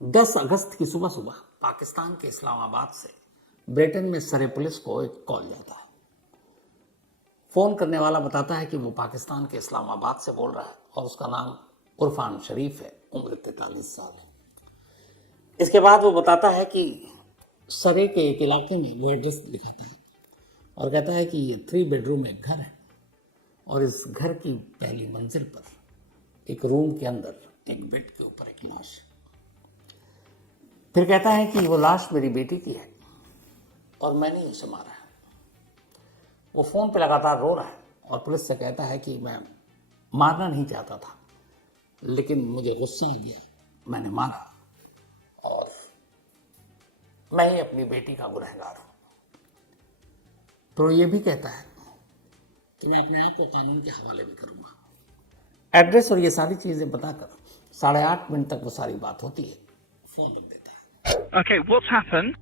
10 अगस्त की सुबह सुबह पाकिस्तान के इस्लामाबाद से ब्रिटेन में सरे पुलिस को एक कॉल जाता है। फोन करने वाला बताता है कि वो पाकिस्तान के इस्लामाबाद से बोल रहा है और उसका नाम उरफान शरीफ है, उम्र 43 साल है। इसके बाद वो बताता है कि सरे के एक इलाके में वो एड्रेस दिखाता है और कहता है कि ये 3 बेडरूम एक घर है और इस घर की पहली मंजिल पर एक रूम के अंदर एक बेड के ऊपर एक लाश है। फिर कहता है कि वो लाश मेरी बेटी की है और मैंने ही उसे मारा है। वो फोन पे लगातार रो रहा है और पुलिस से कहता है कि मैं मारना नहीं चाहता था, लेकिन मुझे गुस्सा आ गया, मैंने मारा और मैं ही अपनी बेटी का गुनहगार हूं। तो ये भी कहता है कि मैं अपने आप को कानून के हवाले भी करूंगा। एड्रेस और ये सारी चीजें बताकर 8:30 मिनट तक वो सारी बात होती है, फोन रख देता है। Okay, what's happened?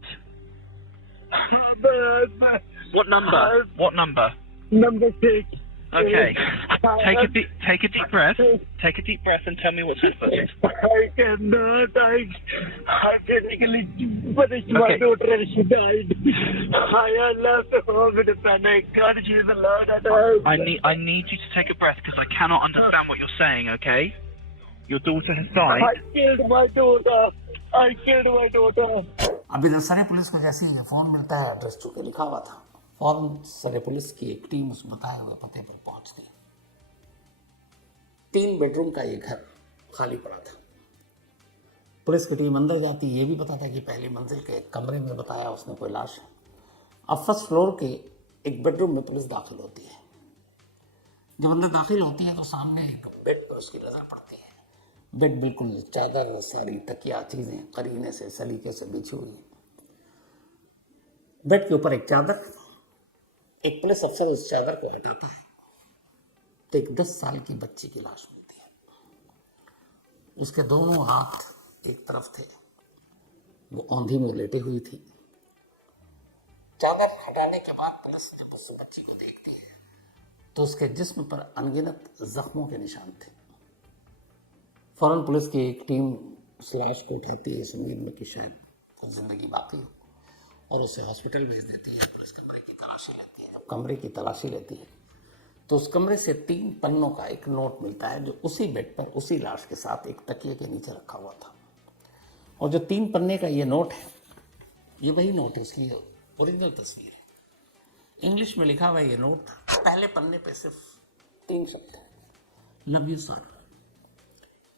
What number? What number? Number 6. Okay. Take a deep breath. Take a deep breath and tell me what's happened. I cannot. I technically punished my Okay. daughter and she died. I left home in a panic. God, she's allowed at home. I need you to take a breath because I cannot understand what you're saying. Okay. Your daughter has died. I killed my daughter. I killed my daughter. अभी तो सरे police को जैसे ही phone मिलता है, address चूंकि लिखा हुआ था, फौरन सरे पुलिस की एक टीम उस बताए हुए पते पर पहुंचती है। 3 बेडरूम का ये घर खाली पड़ा था। पुलिस की टीम अंदर जाती, ये भी पता था कि पहली मंजिल के एक कमरे में बताया उसने कोई लाश है। अब फर्स्ट फ्लोर के एक बेडरूम में पुलिस दाखिल होती है। जब अंदर दाखिल होती है तो सामने एक बेड पर उसकी नजर पड़ती है। बेड बिल्कुल चादर, सारी तकिया चीजें करीने से सलीके से बिछी हुई है। बेड के ऊपर एक चादर, एक पुलिस अफसर उस चादर को हटाता है तो एक 10 साल की बच्ची की लाश मिलती है। उसके दोनों हाथ एक तरफ थे, वो औंधी मुंह लेटी हुई थी। चादर हटाने के बाद पुलिस जब उस बच्ची को देखती है तो उसके जिस्म पर अनगिनत जख्मों के निशान थे। फौरन पुलिस की एक टीम उस लाश को उठाती है इस उम्मीद में कि शायद जिंदगी बाकी हो और उसे हॉस्पिटल भेज देती है। पुलिस कमरे की तलाशी लेती है। जब कमरे की तलाशी लेती है तो उस कमरे से 3 पन्नों का एक नोट मिलता है जो उसी बेड पर उसी लाश के साथ एक तकिए के नीचे रखा हुआ था। और जो 3 पन्ने का ये नोट है, ये वही नोट है, इसकी ओरिजिनल तस्वीर है। इंग्लिश में लिखा हुआ ये नोट था। पहले पन्ने पे सिर्फ 3 शब्द है, लव यू सर।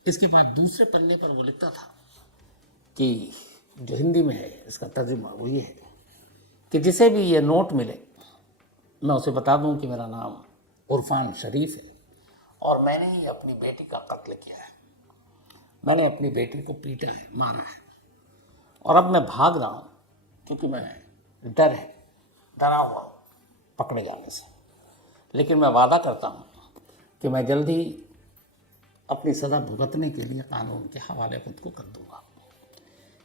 इसके बाद दूसरे पन्ने पर वो लिखता था कि जो हिंदी में है इसका तर्जुमा वो ये है कि जिसे भी ये नोट मिले मैं उसे बता दूं कि मेरा नाम उरफान शरीफ है और मैंने ही अपनी बेटी का कत्ल किया है। मैंने अपनी बेटी को पीटा है, मारा है और अब मैं भाग रहा हूं क्योंकि मैं डरा हुआ हूं पकड़े जाने से। लेकिन मैं वादा करता हूं कि मैं जल्दी अपनी सजा भुगतने के लिए कानून के हवाले खुद को कर दूंगा।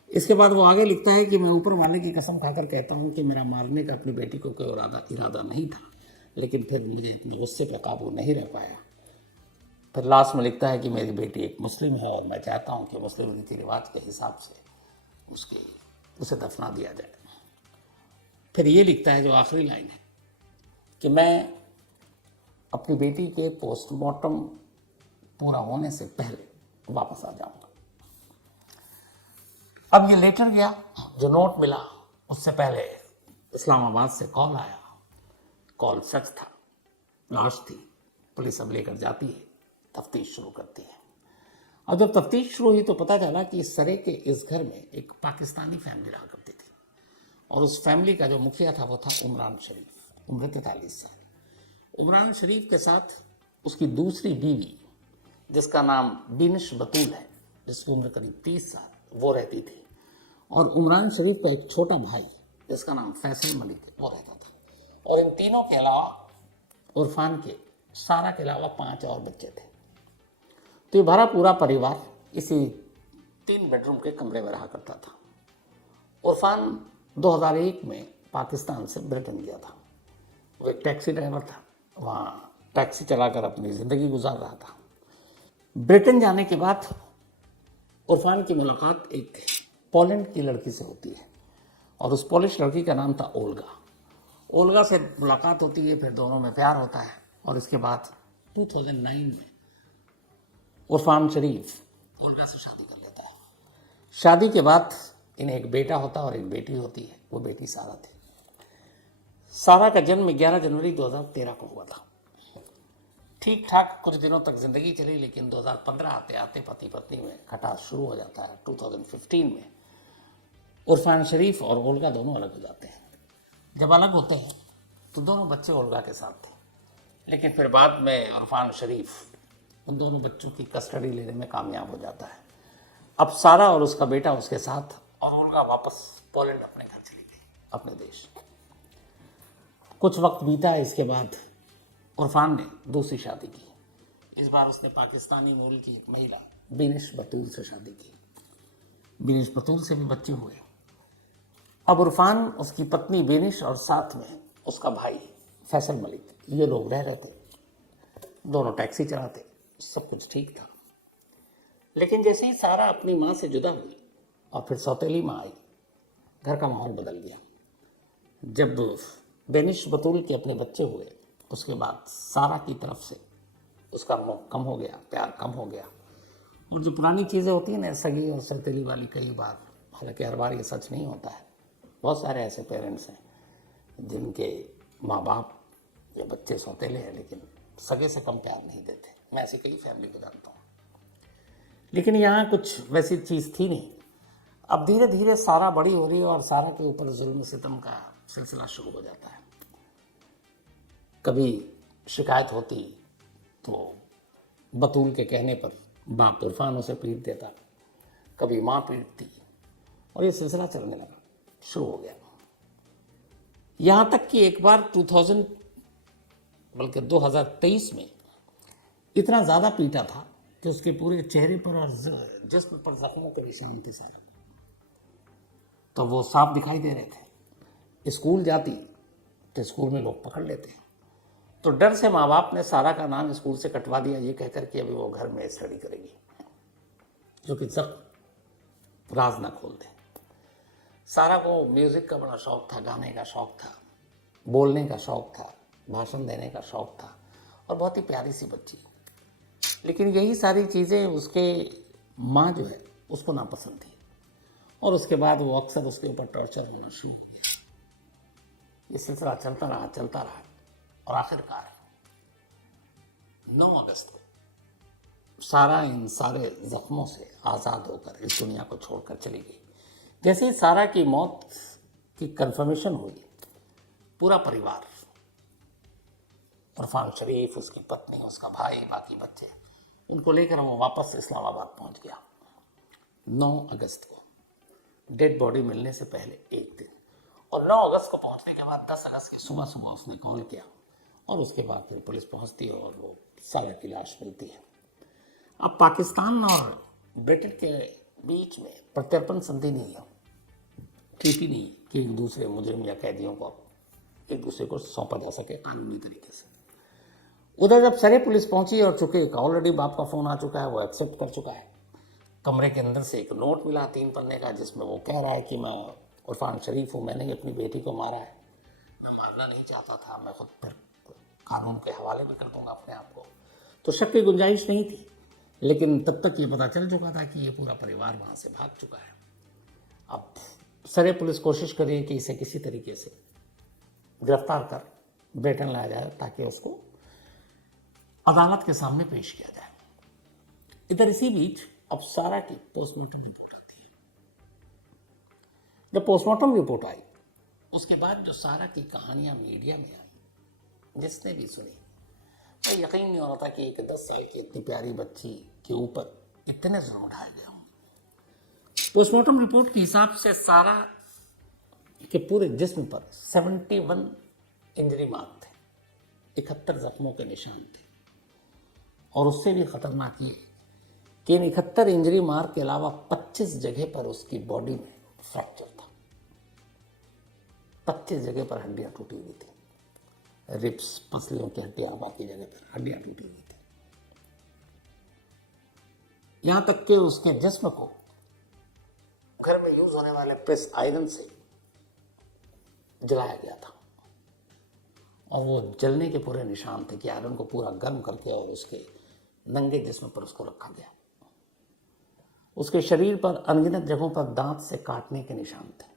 इसके बाद वो आगे लिखता है कि मैं ऊपर वाले की कसम खाकर कहता हूं कि मेरा मारने का अपनी बेटी को कोई इरादा नहीं था, लेकिन फिर मुझे अपने गुस्से पर काबू नहीं रह पाया। फिर लास्ट में लिखता है कि मेरी बेटी एक मुस्लिम है और मैं चाहता हूं कि मुस्लिम रीति रिवाज के हिसाब से उसे दफना दिया जाए। फिर ये लिखता है जो आखिरी लाइन है कि मैं अपनी बेटी के पोस्टमार्टम पूरा होने से पहले वापस आ जाऊंगा। अब ये लेटर गया, जो नोट मिला उससे पहले इस्लामाबाद से कॉल आया। कॉल सच था, लाश थी। पुलिस अब लेकर जाती है, तफ्तीश शुरू करती है। और जब तफ्तीश शुरू हुई तो पता चला कि इस सरे के इस घर में एक पाकिस्तानी फैमिली रहा करती थी और उस फैमिली का जो मुखिया था वो था उमरान शरीफ, उम्र 43 साल। उमरान शरीफ के साथ उसकी दूसरी बीवी जिसका नाम बिनिश बतूल है, जिसकी उम्र करीब 30 साल, वो रहती थी। और उमरान शरीफ का एक छोटा भाई जिसका नाम फैसल मलिक है, वो रहता था। और इन तीनों के अलावा उरफान के, सारा के अलावा 5 और बच्चे थे। तो ये भरा पूरा परिवार इसी 3 बेडरूम के कमरे में रहा करता था। उरफान 2001 में पाकिस्तान से ब्रिटेन गया था। वो एक टैक्सी ड्राइवर था, वहाँ टैक्सी चलाकर अपनी ज़िंदगी गुजार रहा था। ब्रिटेन जाने के बाद इरफान की मुलाकात एक पोलैंड की लड़की से होती है और उस पोलिश लड़की का नाम था ओल्गा। ओल्गा से मुलाकात होती है, फिर दोनों में प्यार होता है और इसके बाद 2009 में इरफान शरीफ ओल्गा से शादी कर लेता है। शादी के बाद इन्हें एक बेटा होता है और एक बेटी होती है, वो बेटी सारा थी। सारा का जन्म 11 जनवरी 2013 को हुआ था। ठीक ठाक कुछ दिनों तक जिंदगी चली, लेकिन 2015 आते आते पति पत्नी में खटास शुरू हो जाता है। 2015 में इरफान शरीफ और ओल्गा दोनों अलग हो जाते हैं। जब अलग होते हैं तो दोनों बच्चे ओल्गा के साथ थे, लेकिन फिर बाद में इरफान शरीफ उन दोनों बच्चों की कस्टडी लेने में कामयाब हो जाता है। अब सारा और उसका बेटा उसके साथ और ओल्गा वापस पोलैंड अपने घर चली गई, अपने देश। कुछ वक्त बीता, इसके बाद इरफान ने दूसरी शादी की। इस बार उसने पाकिस्तानी मूल की एक महिला बिनिश बतूल से शादी की। बिनिश बतूल से भी बच्चे हुए। अब इरफान, उसकी पत्नी बिनिश और साथ में उसका भाई फैसल मलिक, ये लोग रह रहे थे। दोनों टैक्सी चलाते, सब कुछ ठीक था। लेकिन जैसे ही सारा अपनी माँ से जुदा हुई और फिर सौतेली माँ आई, घर का माहौल बदल गया। जब बेनिश बतूल के अपने बच्चे हुए, उसके बाद सारा की तरफ से उसका मोह कम हो गया, प्यार कम हो गया। और जो पुरानी चीज़ें होती हैं ना, सगी और सौतेली वाली, कई बार, हालांकि हर बार ये सच नहीं होता है, बहुत सारे ऐसे पेरेंट्स हैं जिनके माँ बाप या बच्चे सौतेले हैं लेकिन सगे से कम प्यार नहीं देते। मैं ऐसी कई फैमिली को जानता हूँ, लेकिन यहाँ कुछ वैसी चीज़ थी नहीं। अब धीरे धीरे सारा बड़ी हो रही है और सारा के ऊपर जुल्म सितम का सिलसिला शुरू हो जाता है। कभी शिकायत होती तो बतूल के कहने पर बाप इरफान उसे पीट देता, कभी माँ पीटती, और ये सिलसिला चलने लगा, शुरू हो गया। यहाँ तक कि एक बार 2023 में इतना ज़्यादा पीटा था कि उसके पूरे चेहरे पर और जिस्म पर जख्मों के निशान थे सारा। तो वो साफ दिखाई दे रहे थे। स्कूल जाती तो स्कूल में लोग पकड़ लेते, तो डर से माँ बाप ने सारा का नाम स्कूल से कटवा दिया, ये कहकर कि अभी वो घर में स्टडी करेगी, जो कि सब राज ना खोल दे। सारा को म्यूज़िक का बड़ा शौक़ था, गाने का शौक़ था, बोलने का शौक़ था, भाषण देने का शौक़ था, और बहुत ही प्यारी सी बच्ची। लेकिन यही सारी चीज़ें उसके माँ जो है उसको नापसंद थी, और उसके बाद वो अक्सर उसके ऊपर टॉर्चर होना शुरू हो गया। ये सिलसिला चलता रहा और आखिरकार 9 अगस्त को सारा इन सारे जख्मों से आज़ाद होकर इस दुनिया को छोड़कर चली गई। जैसे ही सारा की मौत की कंफर्मेशन हुई, पूरा परिवार, इरफान शरीफ, उसकी पत्नी, उसका भाई, बाकी बच्चे, उनको लेकर वो वापस इस्लामाबाद पहुंच गया 9 अगस्त को, डेड बॉडी मिलने से पहले एक दिन। और 9 अगस्त को पहुंचने के बाद 10 अगस्त की सुबह सुबह उसने कॉल किया, और उसके बाद फिर पुलिस पहुंचती है और वो सारा की लाश मिलती है। अब पाकिस्तान और ब्रिटेन के बीच में प्रत्यर्पण संधि नहीं है, ट्रीटी नहीं कि एक दूसरे मुजरिम या कैदियों को एक दूसरे को सौंपा जा सके कानूनी तरीके से। उधर जब सरे पुलिस पहुंची, और चूंकि ऑलरेडी बाप का फ़ोन आ चुका है, वो एक्सेप्ट कर चुका है। कमरे के अंदर से एक नोट मिला 3 पन्ने का, जिसमें वो कह रहा है कि मैं इरफान शरीफ हूँ, मैंने अपनी बेटी को मारा है, मैं मारना नहीं चाहता था, मैं खुद पर कानून के हवाले भी कर दूंगा अपने आप को। तो शक की गुंजाइश नहीं थी, लेकिन तब तक ये पता चल चुका था कि ये पूरा परिवार वहाँ से भाग चुका है। अब सरे पुलिस कोशिश कर रही है कि इसे किसी तरीके से गिरफ्तार कर ब्रिटेन लाया जाए ताकि उसको अदालत के सामने पेश किया जाए। इधर इसी बीच अब सारा की पोस्टमार्टम रिपोर्ट आती है। जब पोस्टमार्टम रिपोर्ट आई, उसके बाद जो सारा की कहानियां मीडिया में आई, जिसने भी सुनी, तो यकीन नहीं हो रहा था कि एक 10 साल की इतनी प्यारी बच्ची के ऊपर इतने जुल्म उठाए गए होंगे। पोस्टमार्टम रिपोर्ट के हिसाब से सारा के पूरे जिस्म पर 71 इंजरी मार्क थे, 71 जख्मों के निशान थे, और उससे भी खतरनाक ये कि इन 71 इंजरी मार्क के अलावा 25 जगह पर उसकी बॉडी में फ्रैक्चर था। 25 जगह पर हड्डियां टूटी हुई थी, रिब्स, पसलियों की हड्डियां, बाकी जगह पर हड्डियां टूटी हुई थी। यहां तक कि उसके जिस्म को घर में यूज होने वाले प्रेस आयरन से जलाया गया था और वो जलने के पूरे निशान थे कि आयरन को पूरा गर्म करके और उसके नंगे जिस्म पर उसको रखा गया। उसके शरीर पर अनगिनत जगहों पर दांत से काटने के निशान थे।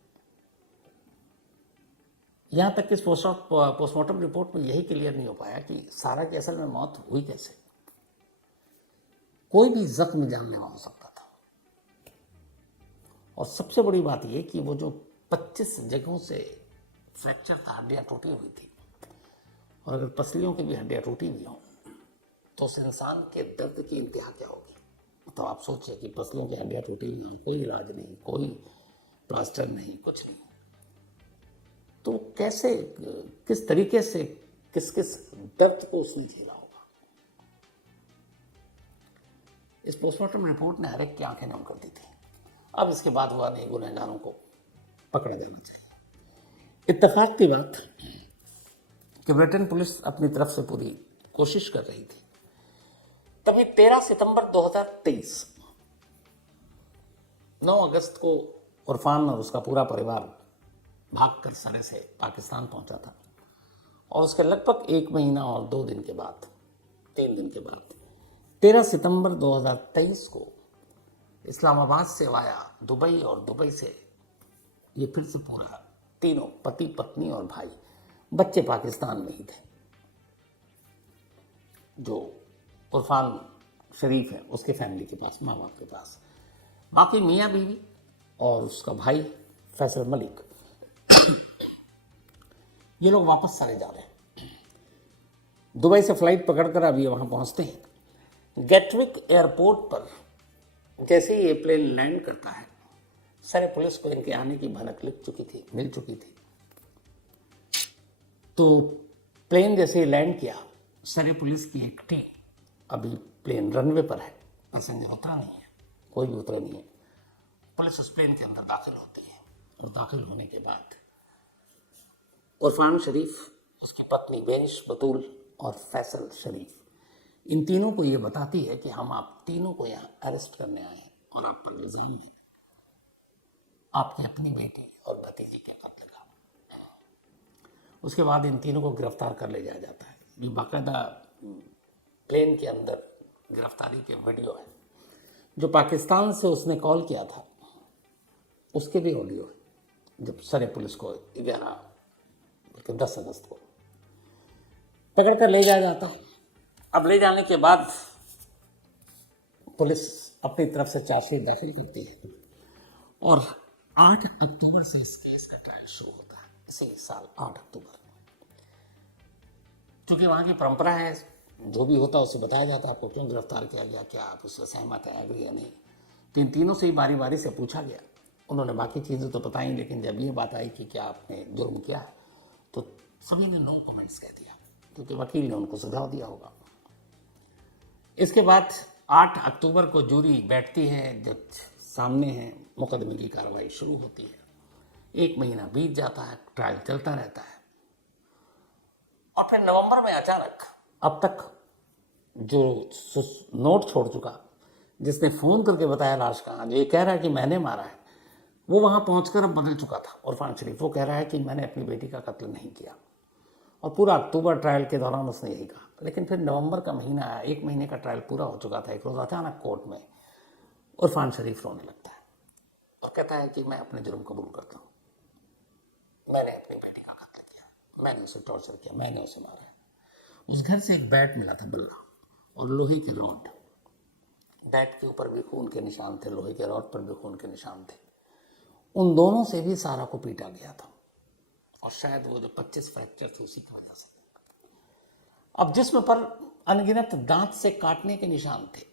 यहां तक कि इस पोस्टमार्टम रिपोर्ट में यही क्लियर नहीं हो पाया कि सारा की असल में मौत हुई कैसे। कोई भी जख्म जानलेवा हो सकता था। और सबसे बड़ी बात यह कि वो जो 25 जगहों से फ्रैक्चर था, हड्डियां टूटी हुई थी, और अगर पसलियों की भी हड्डियां टूटी हुई हों तो उस इंसान के दर्द की इंतहा क्या होगी। तो आप सोचिए कि पसलियों की हड्डियां टूटी हुई हों, कोई इलाज नहीं, कोई प्लास्टर नहीं, कुछ नहीं, तो कैसे, किस तरीके से, किस किस दर्द को उसने झेला होगा। इस पोस्टमार्टम रिपोर्ट ने हर एक की आंखें नम कर दी थी। अब इसके बाद हुआ नहीं, गुनहगारों को पकड़ा जाना चाहिए। इत्तेफाक की बात कि ब्रिटेन पुलिस अपनी तरफ से पूरी कोशिश कर रही थी। तभी 13 सितंबर 2023, 9 अगस्त को उरफान और उसका पूरा परिवार भागकर सरे से पाकिस्तान पहुंचा था और उसके लगभग 1 महीना और 2 दिन के बाद, 3 दिन के बाद 13 सितंबर 2023 को इस्लामाबाद से वाया दुबई और दुबई से ये फिर से पूरा तीनों पति पत्नी और भाई, बच्चे पाकिस्तान में ही थे। जो उरफान शरीफ है उसके फैमिली के पास, माँ बाप के पास, बाकी मियाँ बीवी और उसका भाई फैसल मलिक, ये लोग वापस सरे जा रहे हैं। दुबई से फ्लाइट पकड़कर अब ये वहां पहुंचते हैं। गेटविक एयरपोर्ट पर जैसे ही ये प्लेन लैंड करता है, सारे पुलिस को इनके आने की भनक मिल चुकी थी। तो प्लेन जैसे ही लैंड किया, सारे पुलिस की एक टीम, अभी प्लेन रनवे पर है, पैसेंजर उतरा नहीं है, कोई भी उतरा नहीं है, पुलिस उस प्लेन के अंदर दाखिल होती है। और दाखिल होने के बाद उरफान शरीफ, उसकी पत्नी बेनिश बतूल और फैसल शरीफ, इन तीनों को ये बताती है कि हम आप तीनों को यहाँ अरेस्ट करने आए हैं और आप पर इल्जाम है आपकी अपनी बेटी और भतीजी के कत्ल का। उसके बाद इन तीनों को गिरफ्तार कर ले जाया जाता है। ये बाकायदा प्लेन के अंदर गिरफ्तारी के वीडियो है। जो पाकिस्तान से उसने कॉल किया था उसके भी ऑडियो है, जब सरे पुलिस को 10 अगस्त को पकड़ कर ले जाया जाता है। अब ले जाने के बाद पुलिस अपनी तरफ से चार्जशीट दाखिल करती है और 8 अक्टूबर से इस केस का ट्रायल शुरू होता है, इसी साल 8 अक्टूबर। क्योंकि वहाँ की परंपरा है, जो भी होता है उससे बताया जाता है आपको क्यों गिरफ्तार किया गया, क्या आप उससे सहमत है, एग्री या नहीं। तो इन तीनों से ही बारी बारी से पूछा गया। उन्होंने बाकी चीज़ें तो बताई, लेकिन जब ये बात आई कि क्या आपने जुर्म किया है, तो सभी ने नो कमेंट्स कह दिया, क्योंकि वकील ने उनको सुझाव दिया होगा। इसके बाद 8 अक्टूबर को जूरी बैठती है, जज सामने है, मुकदमे की कार्रवाई शुरू होती है। 1 महीना बीत जाता है, ट्रायल चलता रहता है। और फिर नवंबर में अचानक, अब तक जो नोट छोड़ चुका, जिसने फ़ोन करके बताया लाश कहाँ, जो ये कह रहा है कि मैंने मारा है, वो वहाँ पहुँचकर अब बदल चुका था। उरफान शरीफ वो कह रहा है कि मैंने अपनी बेटी का कत्ल नहीं किया। और पूरा अक्टूबर ट्रायल के दौरान उसने यही कहा। लेकिन फिर नवंबर का महीना आया, 1 महीने का ट्रायल पूरा हो चुका था। एक रोज़ अचानक कोर्ट में उरफान शरीफ रोने लगता है और कहता है कि मैं अपने जुर्म कबूल करता हूँ, मैंने अपनी बेटी का कत्ल किया, मैंने उसे टॉर्चर किया, मैंने उसे मारा है। उस घर से एक बैट मिला था, बल्ला और लोहे की रॉड। बैट के ऊपर भी खून के निशान थे, लोहे के रॉड पर भी खून के निशान थे। उन दोनों से भी सारा को पीटा गया था और शायद वो जो 25 फ्रैक्चर थे उसी की वजह से। अब जिस्म पर अनगिनत दांत से काटने के निशान थे।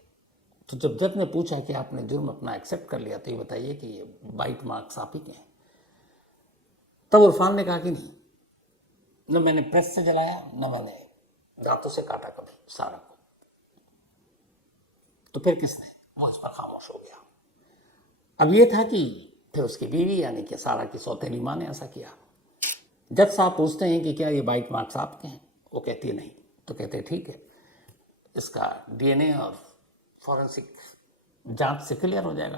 तो जब जज ने पूछा कि आपने जुर्म अपना एक्सेप्ट कर लिया, तो ये बताइए कि ये बाइट मार्क्स आप ही के हैं। तब उरफान ने कहा कि नहीं, न मैंने प्रेस से जलाया, न मैंने दांतों से काटा कभी सारा को। तो फिर किसने? वो इस पर खामोश हो गया। अब ये था कि फिर उसकी बीवी यानी कि सारा की सौतेली माँ ने ऐसा किया। जज साहब पूछते हैं कि क्या ये बाइट मार्क्स आपके हैं? वो कहती है नहीं। तो कहते हैं ठीक है, इसका DNA और फॉरेंसिक जांच से क्लियर हो जाएगा।